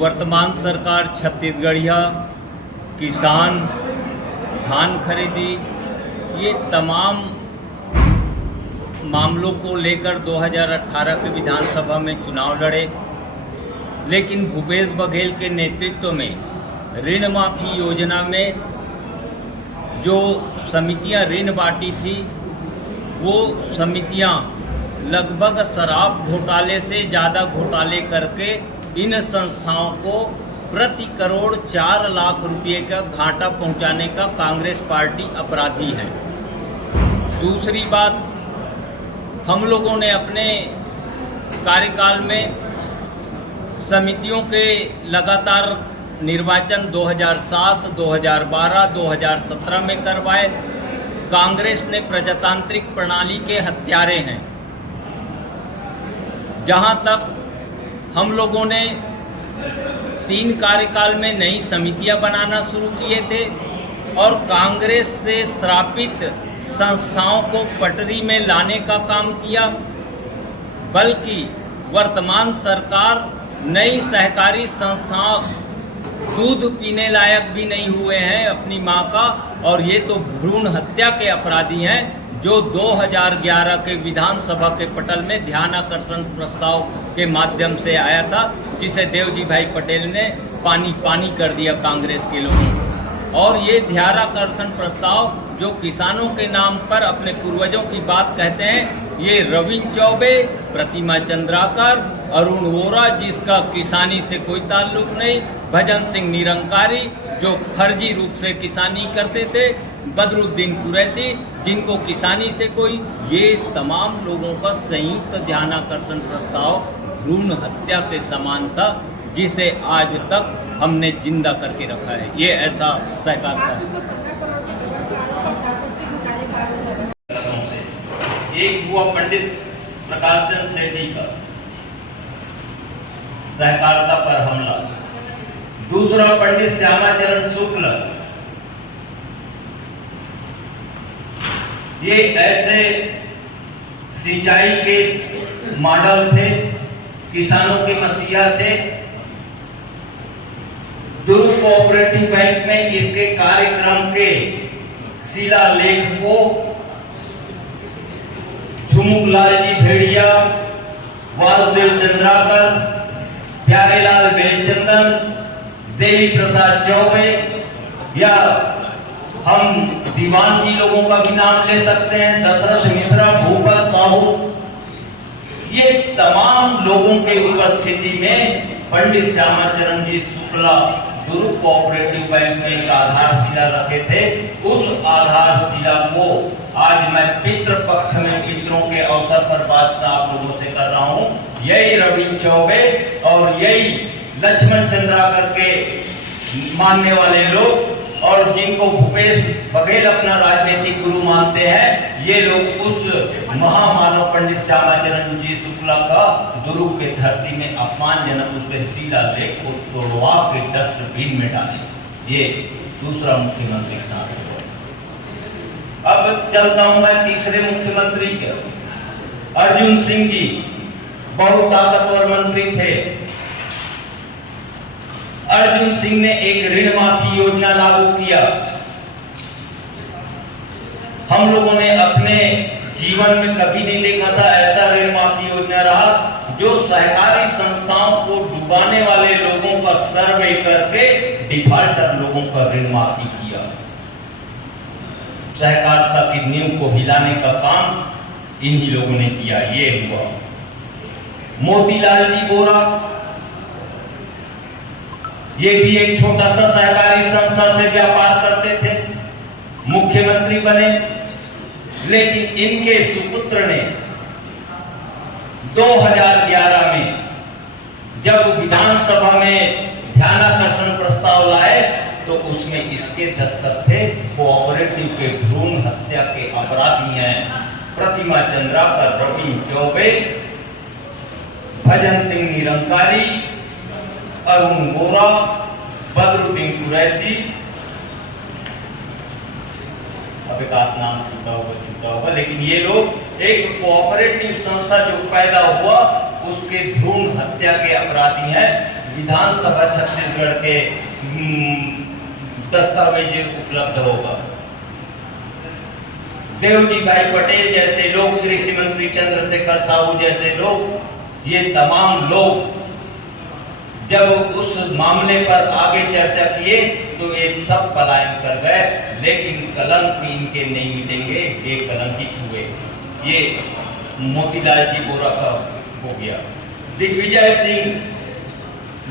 वर्तमान सरकार छत्तीसगढ़िया किसान धान खरीदी ये तमाम मामलों को लेकर 2018 के विधानसभा में चुनाव लड़े, लेकिन भूपेश बघेल के नेतृत्व में ऋण माफी योजना में जो समितियां ऋण बांटी थी वो समितियां लगभग शराब घोटाले से ज़्यादा घोटाले करके इन संस्थाओं को प्रति करोड़ 4 लाख रुपए का घाटा पहुंचाने का कांग्रेस पार्टी अपराधी है। दूसरी बात, हम लोगों ने अपने कार्यकाल में समितियों के लगातार निर्वाचन 2007, 2012, 2017 में करवाए। कांग्रेस ने प्रजातांत्रिक प्रणाली के हत्यारे हैं। जहां तक हम लोगों ने 3 कार्यकाल में नई समितियां बनाना शुरू किए थे और कांग्रेस से श्रापित संस्थाओं को पटरी में लाने का काम किया, बल्कि वर्तमान सरकार नई सहकारी संस्थाओं दूध पीने लायक भी नहीं हुए हैं अपनी मां का, और ये तो भ्रूण हत्या के अपराधी हैं जो 2011 के विधानसभा के पटल में ध्यानाकर्षण प्रस्ताव के माध्यम से आया था, जिसे देवजी भाई पटेल ने पानी पानी कर दिया कांग्रेस के लोगों को। और ये ध्यानाकर्षण प्रस्ताव जो किसानों के नाम पर अपने पूर्वजों की बात कहते हैं, ये रविंद्र चौबे, प्रतिमा चंद्राकर, अरुण वोरा जिसका किसानी से कोई ताल्लुक नहीं, भजन सिंह निरंकारी जो फर्जी रूप से किसानी करते थे, बदरुद्दीन कुरैशी जिनको किसानी से कोई, ये तमाम लोगों का संयुक्त ध्यानाकर्षण प्रस्ताव भ्रूण हत्या के समान था, जिसे आज तक हमने जिंदा करके रखा है। ये ऐसा सहकार था। एक हुआ पंडित प्रकाश चंद्र सेठी का सहकारिता पर हमला, दूसरा पंडित श्यामाचरण शुक्ल। ये ऐसे सिंचाई के मॉडल थे, किसानों के मसीहा थे। दुर्ग कोऑपरेटिव बैंक में इसके कार्यक्रम के शिलालेख को झुमुकलाल जी भेड़िया, वासुदेव चंद्राकर, प्यारेलाल बेलचंदन, देवी प्रसाद चौबे, या हम दीवान जी लोगों का भी नाम ले सकते हैं, दशरथ मिश्रा, भूपल साहू, ये तमाम लोगों के उपस्थिति में पंडित श्यामाचरण जी शुक्ला दुर्ग कोऑपरेटिव बैंक में एक आधारशिला रखे थे। उस आधारशिला को आज मैं पितृ पक्ष में पितरों के अवसर पर बात आप लोगों से कर रहा हूँ। यही रविंद्र चौबे और यही लक्ष्मण चंद्राकर के मानने वाले लोग, और जिनको भूपेश बघेल अपना राजनीतिक गुरु मानते हैं, ये लोग उस महामानव पंडित श्यामाचरण जी शुक्ला का दुर्ग के धरती में अपमानजनक उसके शिलालेख को तोड़वा के डस्टबिन में डाले। ये दूसरा मुख्यमंत्री के साथ। अब चलता हूं मैं तीसरे मुख्यमंत्री के। अर्जुन सिंह जी बहुत ताकतवर मंत्री थे। अर्जुन सिंह ने एक ऋण माफी योजना लागू किया। हम लोगों ने अपने जीवन में कभी नहीं देखा था ऐसा ऋण माफी योजना रहा, जो सहकारी संस्थाओं को डुबाने वाले लोगों का सर्वे करके डिफॉल्टर लोगों का ऋण माफी किया। सहकारिता की नींव को हिलाने का काम इन्हीं लोगों ने किया। ये हुआ। मोतीलाल जी बोरा, ये भी एक छोटा सा सहकारी संस्था से व्यापार करते थे, मुख्यमंत्री बने, लेकिन इनके सुपुत्र ने 2011 में जब विधानसभा में ध्यानाकर्षण प्रस्ताव लाए तो उसमें इसके दस्तखत थे। कोऑपरेटिव के भ्रूण हत्या के अपराधी हैं प्रतिमा चंद्राकर, रविंद्र चौबे, भजन सिंह निरंकारी, अरुण वोरा, बदरुद्दीन कुरैशी, अब एक आध नाम छूटा होगा, लेकिन ये लोग एक कोऑपरेटिव संस्था जो पैदा हुआ उसके भ्रूण हत्या के अपराधी हैं। विधानसभा छत्तीसगढ़ के दस्तावेज उपलब्ध होगा। देवजी भाई पटेल जैसे लोग, कृषि मंत्री चंद्रशेखर साहू जैसे लोग, ये तमाम लोग जब उस मामले पर आगे चर्चा किए तो ये सब पलायन कर गए, लेकिन कलंक इनके नहीं मिटेंगे, ये कलंकित हुए। ये मोतीलाल जी वोरा का हो गया।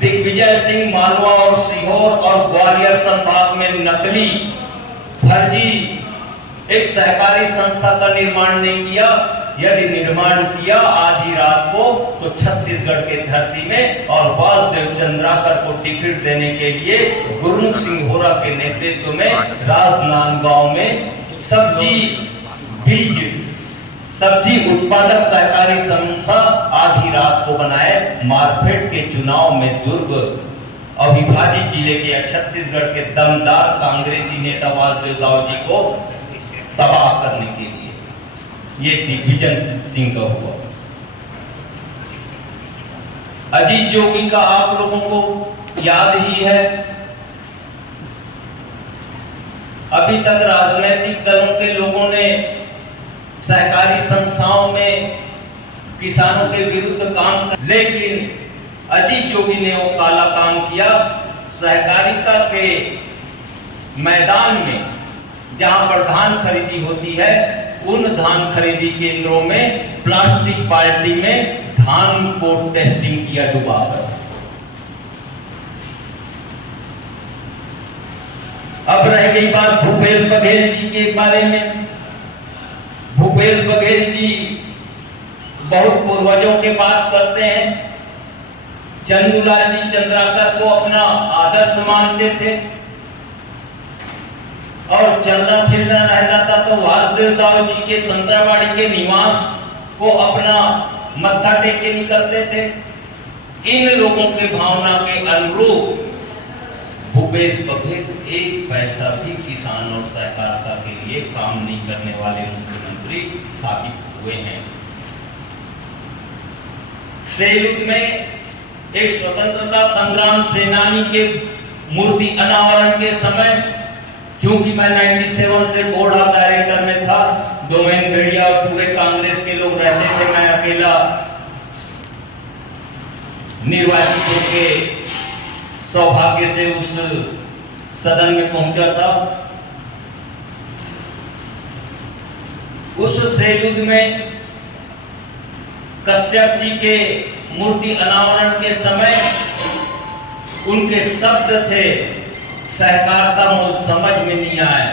दिग्विजय सिंह मालवा और सीहोर और ग्वालियर संभाग में नकली फर्जी एक सहकारी संस्था का निर्माण नहीं किया। यदि निर्माण किया आधी रात को तो छत्तीसगढ़ के धरती में और वासुदेव चंद्राकर को टिकट देने के लिए गुरमुख सिंह होरा के नेतृत्व में राजनांदगांव में सब्जी उत्पादक सहकारी संस्था आधी रात को बनाए। मारफेट के चुनाव में दुर्ग अविभाजित जिले के छत्तीसगढ़ के दमदार कांग्रेसी नेता वासुदेव दाऊ जी को तबाह करने के लिए ये दिग्विजय सिंह का हुआ। अजीत जोगी का आप लोगों को याद ही है। अभी तक राजनीतिक दलों के लोगों ने सहकारी संस्थाओं में किसानों के विरुद्ध काम कर, लेकिन अजीत जोगी ने वो काला काम किया। सहकारिता के मैदान में जहां पर धान खरीदी होती है, उन धान खरीदी केंद्रों में प्लास्टिक बाल्टी में धान को टेस्टिंग किया डुबाकर। अब रह गई बात भूपेश बघेल जी के बारे में। भूपेश बघेल जी बहुत पूर्वजों के बात करते हैं। चंदूलाल जी चंद्राकर को अपना आदर्श मानते थे और चलना फिरना रहना था तो वासुदेव दाऊ जी के संतराबाड़ी के निवास को अपना मत्था टेक के निकलते थे। इन लोगों के भावना के अनुरूप भूपेश बघेल एक पैसा भी किसान और सहकारिता के लिए काम नहीं करने वाले मुख्यमंत्री साबित हुए हैं। सेलूद में एक स्वतंत्रता संग्राम सेनानी के मूर्ति अनावरण के समय, क्योंकि मैं 97 से बोर्ड ऑफ डायरेक्टर में था, डोमेन भेड़िया और पूरे कांग्रेस के लोग रहते थे, मैं अकेला निर्वाचित होकर सौभाग्य से उस सदन में पहुंचा था। उस सेलूद में कश्यप जी के मूर्ति अनावरण के समय उनके शब्द थे, सहकारिता मूल समझ में नहीं आए,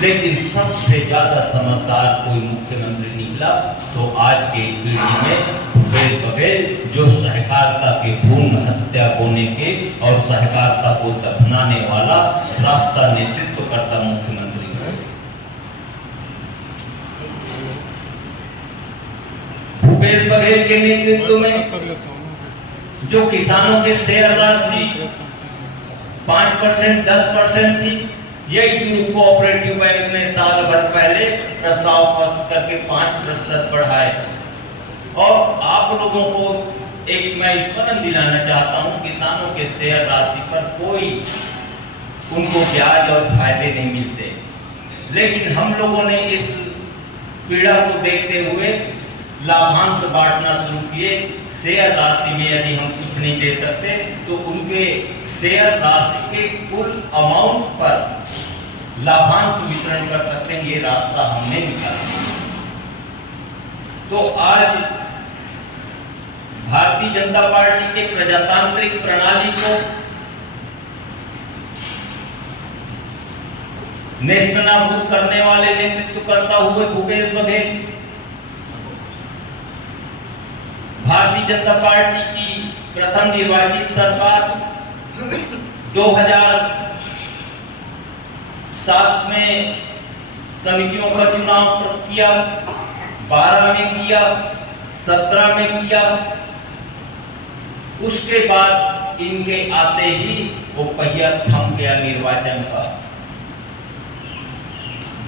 लेकिन सबसे ज्यादा समझदार कोई मुख्यमंत्री निकला तो आज के पीढ़ी में भूपेश बघेल, जो सहकारिता के पूर्ण हत्या होने के और सहकारिता को दफनाने वाला रास्ता नेतृत्व करता मुख्यमंत्री है। भूपेश बघेल के नेतृत्व में जो किसानों के शेयर राशि 5% 10% थी, यही ग्रुप कोऑपरेटिव बैंक ने साल भर पहले प्रस्ताव पास करके 5% बढ़ाए। और आप लोगों को एक मैं स्मरण दिलाना चाहता हूं, किसानों के शेयर राशि पर कोई उनको ब्याज और फायदे नहीं मिलते, लेकिन हम लोगों ने इस पीड़ा को देखते हुए लाभांश बांटना शुरू किए। शेयर राशि में यदि हम कुछ नहीं दे सकते तो उनके शेयर राशि के कुल अमाउंट पर लाभांश वितरण कर सकते हैं, ये रास्ता हमने निकाला। तो आज भारतीय जनता पार्टी के प्रजातांत्रिक प्रणाली को नेस्तनाबूद करने वाले नेतृत्व करता हुए भूपेश बघेल, भारतीय जनता पार्टी की प्रथम निर्वाचित सरकार 2007 में समितियों का चुनाव किया, 12 में किया, 17 में किया। उसके बाद इनके आते ही वो पहिया थम गया निर्वाचन का।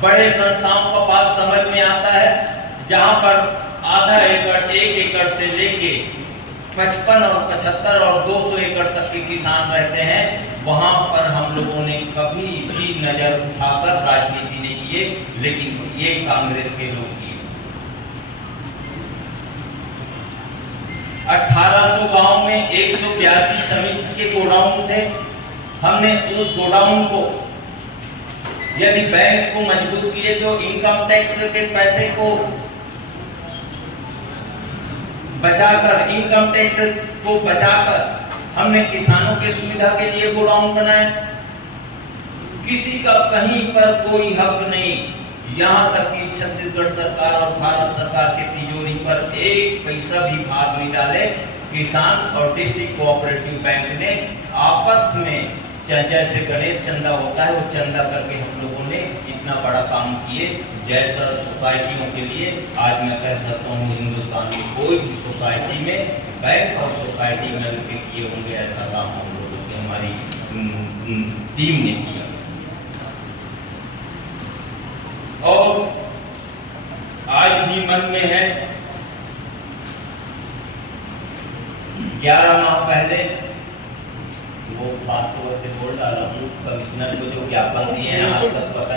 बड़े संस्थाओं का बात समझ में आता है, जहां पर आधा एकड़ 1 एकड़ से लेके 55 और 75 और 200 एकड़ तक के किसान रहते हैं, वहां पर हम लोगों ने कभी भी नजर उठाकर राजनीति नहीं किए, लेकिन ये कांग्रेस के लोग किए। 1800 गांव में 182 समिति के गोडाउन थे। हमने उस गोडाउन को यदि बैंक को मजबूत किए तो इनकम टैक्स के पैसे को बचाकर, इनकम टैक्स को बचाकर हमने किसानों के सुविधा के लिए गोडाउन बनाए। किसी का कहीं पर कोई हक नहीं, यहाँ तक कि छत्तीसगढ़ सरकार और भारत सरकार के तिजोरी पर एक पैसा भी भार नहीं डाले। किसान और डिस्ट्रिक्ट कोऑपरेटिव बैंक ने आपस में, जैसे गणेश चंदा होता है, वो चंदा करके हम लोगों ने इतना बड़ा काम किए। जैसा सोसाइटियों के लिए आज मैं कह सकता हूँ हिंदुस्तान की कोई भी सोसाइटी में बैंक और सोसाइटी मिल के किए होंगे ऐसा काम हम लोगों की हमारी टीम ने किया। और आज भी मन में है, 11 माह पहले वो बात तो वैसे बोल डाला हूँ, कमिश्नर को जो ज्ञापन दिए हैं आज तक पता